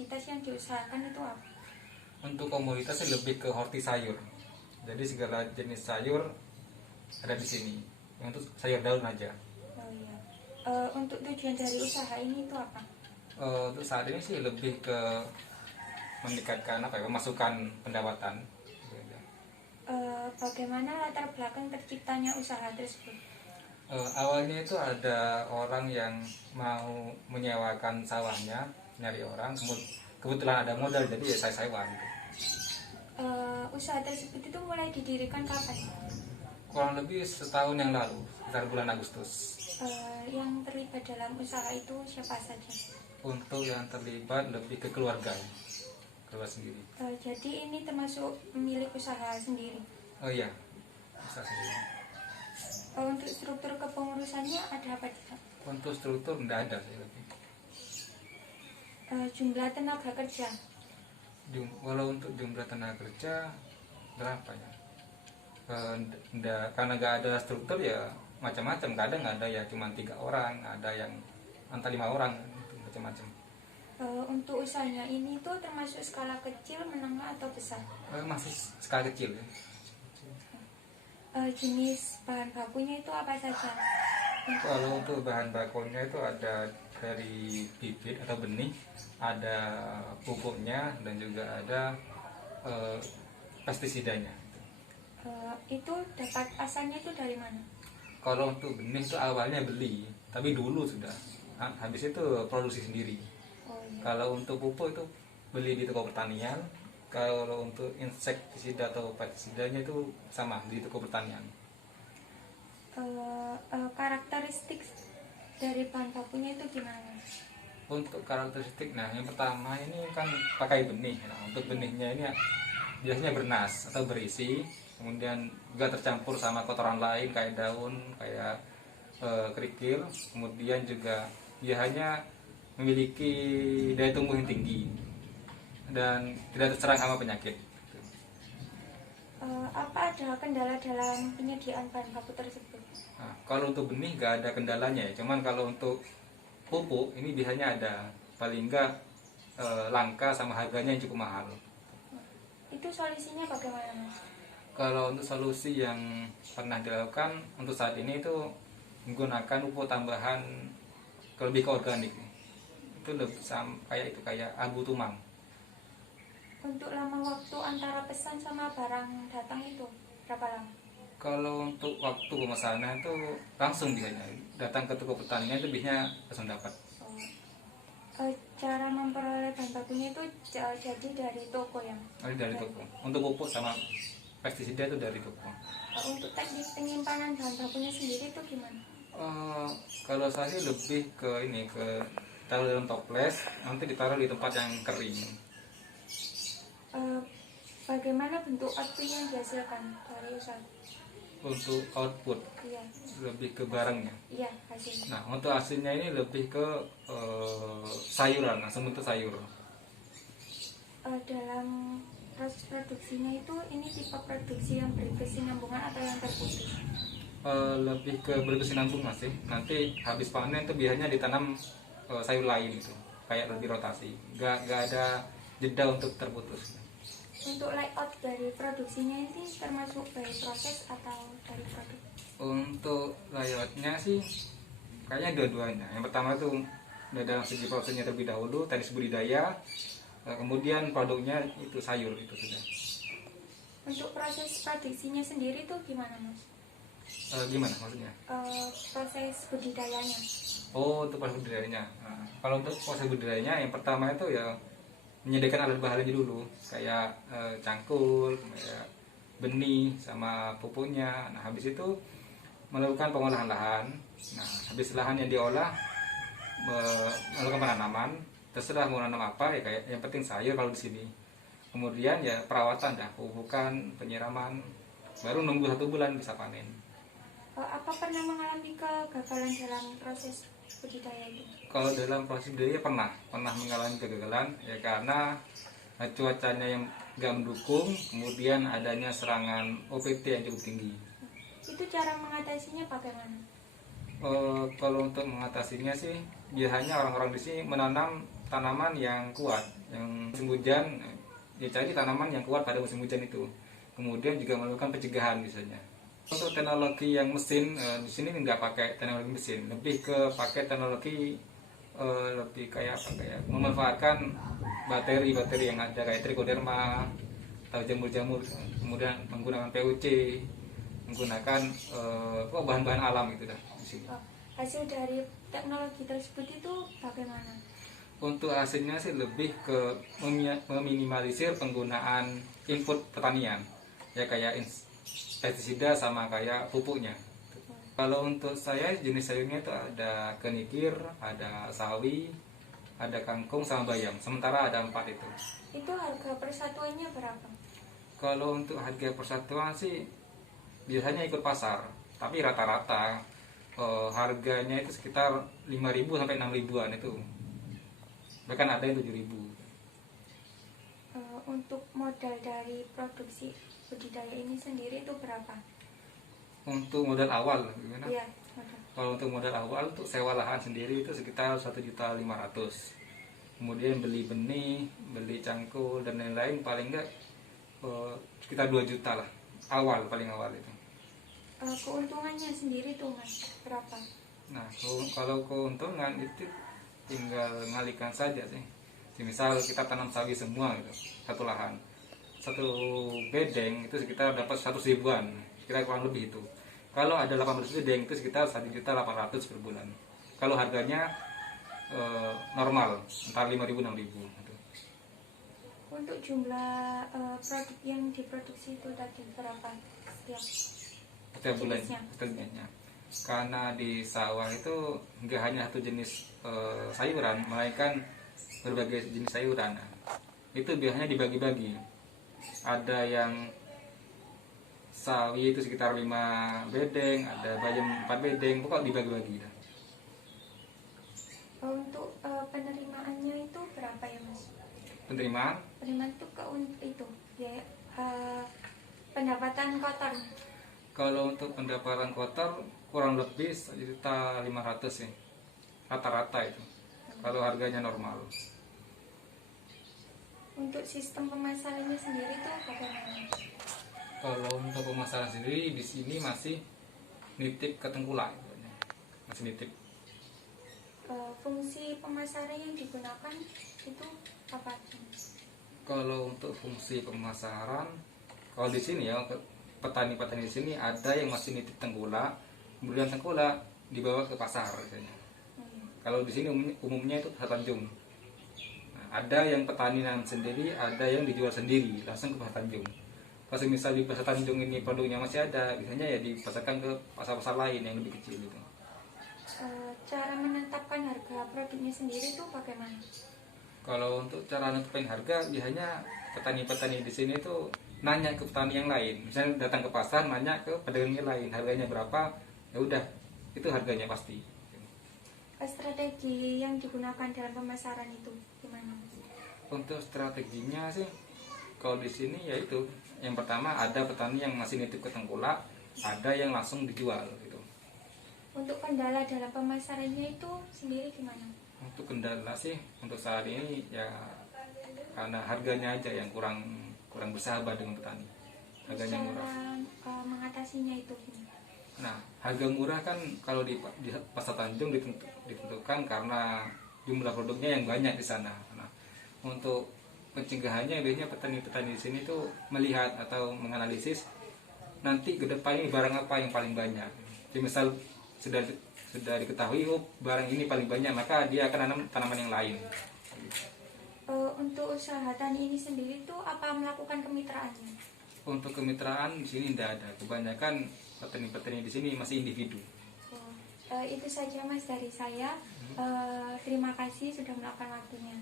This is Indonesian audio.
komoditas yang diusahakan itu apa? Untuk komoditasnya lebih ke horti sayur. Jadi segala jenis sayur ada di sini. Untuk sayur daun aja. Oh iya. Untuk tujuan dari usaha ini itu apa? Untuk saat ini sih lebih ke meningkatkan pemasukan pendapatan. Bagaimana latar belakang terciptanya usaha tersebut? Awalnya itu ada orang yang mau menyewakan sawahnya, nyari orang, kebetulan ada modal jadi ya saya sewa gitu. Usaha tersebut itu mulai didirikan kapan? Kurang lebih setahun yang lalu, sekitar bulan Agustus. Yang terlibat dalam usaha itu siapa saja? Untuk yang terlibat lebih ke keluarga sendiri. Jadi ini termasuk milik usaha sendiri. Oh iya, usaha sendiri. Untuk struktur kepengurusannya ada apa tidak? Untuk struktur tidak ada sih lebih. Jumlah tenaga kerja. Walau untuk jumlah tenaga kerja berapa ya? Karena nggak ada struktur ya macam-macam. Kadang ada ya cuma 3 orang, ada yang antara 5 orang, macam-macam. Untuk usahanya ini tuh termasuk skala kecil, menengah atau besar? Masih skala kecil ya. Jenis bahan bakunya itu apa saja? Kalau untuk bahan bakunya itu ada dari bibit atau benih, ada pupuknya dan juga ada pestisidanya. Itu dapat asalnya itu dari mana? Kalau untuk benih itu awalnya beli, tapi dulu sudah. Habis itu produksi sendiri. Oh, iya. Kalau untuk pupuk itu beli di toko pertanian. Kalau untuk insektisida atau pestisidanya itu sama di toko pertanian. Karakteristik dari bahan bakunya itu gimana? Untuk karakteristik, nah yang pertama ini kan pakai benih. Nah, untuk benihnya ini biasanya bernas atau berisi, kemudian juga tercampur sama kotoran lain kayak daun, kayak kerikil, kemudian juga dia hanya memiliki daya tumbuh yang tinggi dan tidak terserang sama penyakit. Apa ada kendala dalam penyediaan bahan baku tersebut? Nah, kalau untuk benih nggak ada kendalanya ya, cuman kalau untuk pupuk ini biasanya ada, paling nggak langka sama harganya yang cukup mahal. Itu solusinya bagaimana, Mas? Kalau untuk solusi yang pernah dilakukan untuk saat ini itu menggunakan pupuk tambahan lebih ke organik. Itu lebih kayak abu tumang. Untuk lama waktu antara pesan sama barang datang itu berapa lama? Kalau untuk waktu pemesanan itu langsung biasanya datang ke toko pertanian itu biasanya langsung dapat. Cara memperoleh bahan bakunya itu jadi dari toko ya? Dari toko. Untuk pupuk sama pestisida itu dari toko. Untuk teknik penyimpanan bahan bakunya sendiri itu gimana? Kalau saya lebih ke taruh dalam toples, nanti ditaruh di tempat yang kering. Bagaimana bentuk output yang dihasilkan dari usaha? Untuk output, Iya. lebih ke barangnya. Iya, hasilnya. Nah, untuk hasilnya ini lebih ke sayuran, langsung untuk sayur. Dalam proses produksinya itu ini tipe produksi yang berkesinambungan atau yang terputus? Lebih ke berkesinambungan sih. Nanti habis panen itu biasanya ditanam sayur lain gitu, kayak lebih rotasi. Gak ada jeda untuk terputus. Untuk layout dari produksinya ini termasuk dari proses atau dari produk? Untuk layoutnya sih kayaknya dua-duanya. Yang pertama itu dalam segi prosesnya terlebih dahulu, teknis budidaya, kemudian produknya itu sayur itu sudah. Untuk proses produksinya sendiri tuh gimana, Mas? Gimana maksudnya? Proses budidayanya. Untuk proses budidayanya. Nah, kalau untuk proses budidayanya yang pertama itu ya menyediakan alat bahannya dulu, kayak cangkul, kayak benih sama pupuknya. Nah, habis itu melakukan pengolahan lahan. Nah, habis lahan yang diolah, melakukan penanaman. Terserah mau nanam apa ya, kayak yang penting sayur kalau di sini. Kemudian ya perawatan dah, pupukan, penyiraman. Baru nunggu 1 bulan bisa panen. Apa pernah mengalami kegagalan dalam proses budidaya itu? Kalau dalam proses budidaya pernah mengalami kegagalan ya, karena cuacanya yang nggak mendukung, kemudian adanya serangan OPT yang cukup tinggi. Itu cara mengatasinya bagaimana? Kalau untuk mengatasinya sih biasanya orang-orang di sini menanam tanaman yang kuat, yang musim hujan, ya cari tanaman yang kuat pada musim hujan itu. Kemudian juga melakukan pencegahan misalnya. Untuk teknologi yang mesin, di sini nggak pakai teknologi mesin, lebih ke pakai teknologi lebih kayak apa, kayak memanfaatkan bakteri-bakteri yang ada kayak trichoderma atau jamur-jamur, kemudian menggunakan PUC, menggunakan bahan-bahan alam itu dah di sini. Hasil dari teknologi tersebut itu bagaimana? Untuk hasilnya sih lebih ke meminimalisir penggunaan input pertanian, ya kayak pestisida sama kayak pupuknya. Kalau untuk saya jenis sayurnya itu ada kenikir, ada sawi, ada kangkung sama bayam. Sementara ada 4 itu. Itu harga persatuannya berapa? Kalau untuk harga persatuan sih biasanya ikut pasar, tapi rata-rata harganya itu sekitar 5.000 sampai 6.000-an itu. Bahkan ada yang 7.000. Untuk modal dari produksi budidaya ini sendiri itu berapa? Untuk modal awal gimana? Iya, modal. Kalau untuk modal awal untuk sewa lahan sendiri itu sekitar 1.500.000. Kemudian beli benih, beli cangkul dan lain-lain paling enggak sekitar 2 juta lah. Awal, paling awal itu. Keuntungannya sendiri tuh Mas, berapa? Nah, kalau keuntungan itu tinggal ngalihkan saja sih. Misal kita tanam sawi semua gitu, satu lahan, satu bedeng itu sekitar dapat 100.000-an, kira kurang lebih itu. Kalau ada 18 bedeng itu sekitar 1.800.000 per bulan. Kalau harganya normal antara 5.000 6.000 gitu. Untuk jumlah produk yang diproduksi itu tadi berapa Setiap bulan, jenisnya? setiap bulannya. Karena di sawah itu nggak hanya satu jenis sayuran, melainkan berbagai jenis sayuran. Itu biasanya dibagi-bagi. Ada yang sawi itu sekitar 5 bedeng, ada bayam 4 bedeng, pokoknya dibagi-bagi. Untuk penerimaannya itu berapa ya Mas? Penerimaan Penerimaan itu ya pendapatan kotor. kalau untuk pendapatan kotor kurang lebih 1.500.000 sih, rata-rata itu. Kalau harganya normal. Untuk sistem pemasarannya sendiri tuh bagaimana? Kalau untuk pemasaran sendiri di sini masih nitip ke tengkulak, masih nitip. Fungsi pemasaran yang digunakan itu apa? Kalau untuk fungsi pemasaran, kalau di sini ya petani-petani di sini ada yang masih nitip tengkulak, kemudian tengkulak dibawa ke pasar misalnya. Kalau di sini umumnya itu pasar Tanjung. Nah, ada yang petani nanam sendiri, ada yang dijual sendiri langsung ke pasar Tanjung. Pas misal di pasar Tanjung ini produknya masih ada, biasanya ya dipasarkan ke pasar-pasar lain yang lebih kecil itu. Cara menetapkan harga produknya sendiri itu bagaimana? Kalau untuk cara menentukan harga, biasanya petani-petani di sini itu nanya ke petani yang lain. Misalnya datang ke pasar, nanya ke pedagang yang lain harganya berapa, ya udah itu harganya pasti. Strategi yang digunakan dalam pemasaran itu gimana? Untuk strateginya sih, kalau di sini yaitu yang pertama ada petani yang masih nitip ke tengkulak, ada yang langsung dijual gitu. Untuk kendala dalam pemasarannya itu sendiri gimana? Untuk kendala sih untuk saat ini ya karena harganya aja yang kurang bersahabat dengan petani. Harganya murah. Cara mengatasinya itu gimana? Nah, harga murah kan kalau di pasar Tanjung ditentukan karena jumlah produknya yang banyak di sana. Nah, untuk pencegahannya biasanya petani-petani di sini tuh melihat atau menganalisis nanti ke depan ini barang apa yang paling banyak. Jadi misal sudah diketahui barang ini paling banyak, maka dia akan nanam tanaman yang lain. Untuk usaha tani ini sendiri tuh apa melakukan kemitraannya? Untuk kemitraan di sini tidak ada. Kebanyakan petani-petani di sini masih individu. Itu saja Mas dari saya. Terima kasih sudah meluangkan waktunya.